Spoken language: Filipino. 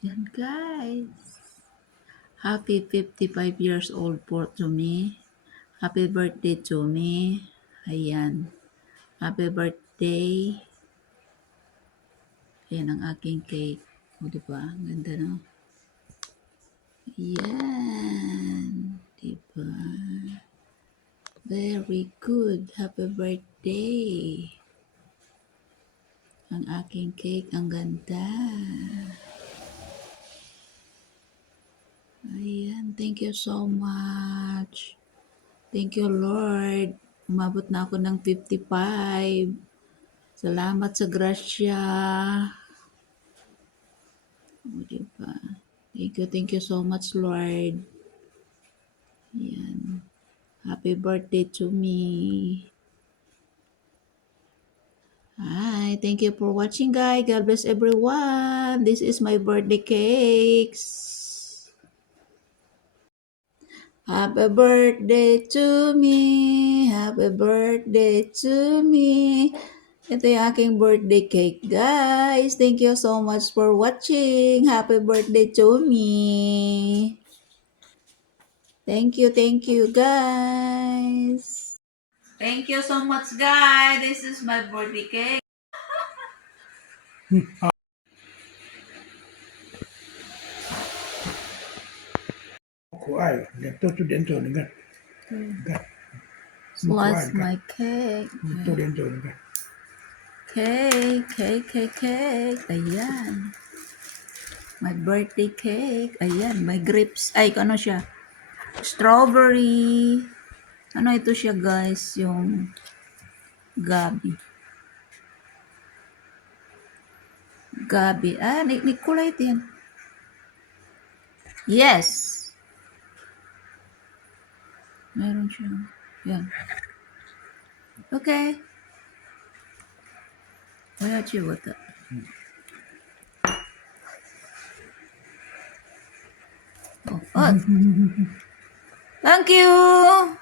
Ayan guys. Happy 55 years old po to me. Happy birthday to me. Ayan. Happy birthday. Ayan ang aking cake. O diba? Ganda no? Ayan. Diba? Very good. Happy birthday. Ang aking cake. Ang ganda. Ayan. Thank you so much. Thank you, Lord. Umabot na ako ng 55. Salamat sa grasya. O, diba? Thank you so much, Lord. Ayan. Happy birthday to me. Hi, thank you for watching, guys. God bless everyone. This is my birthday cakes. Happy birthday to me. Happy birthday to me. Ito yung aking birthday cake, guys. Thank you so much for watching. Happy birthday to me. Thank you, guys. Thank you so much, guys. This is my birthday cake. Kuai, laptop tu dentro dengan. Kan. Slice my cake. Tu dentro dengan. Cake. Ayan. My birthday cake. Ayan, may grapes. Ay, ano siya? Strawberry. Ano ito siya, guys? Yung gabi. Gabi. Ah, kulay ito yan. Yes. Meron siya. Yan. Okay. 我要去我的。哦，Thank you.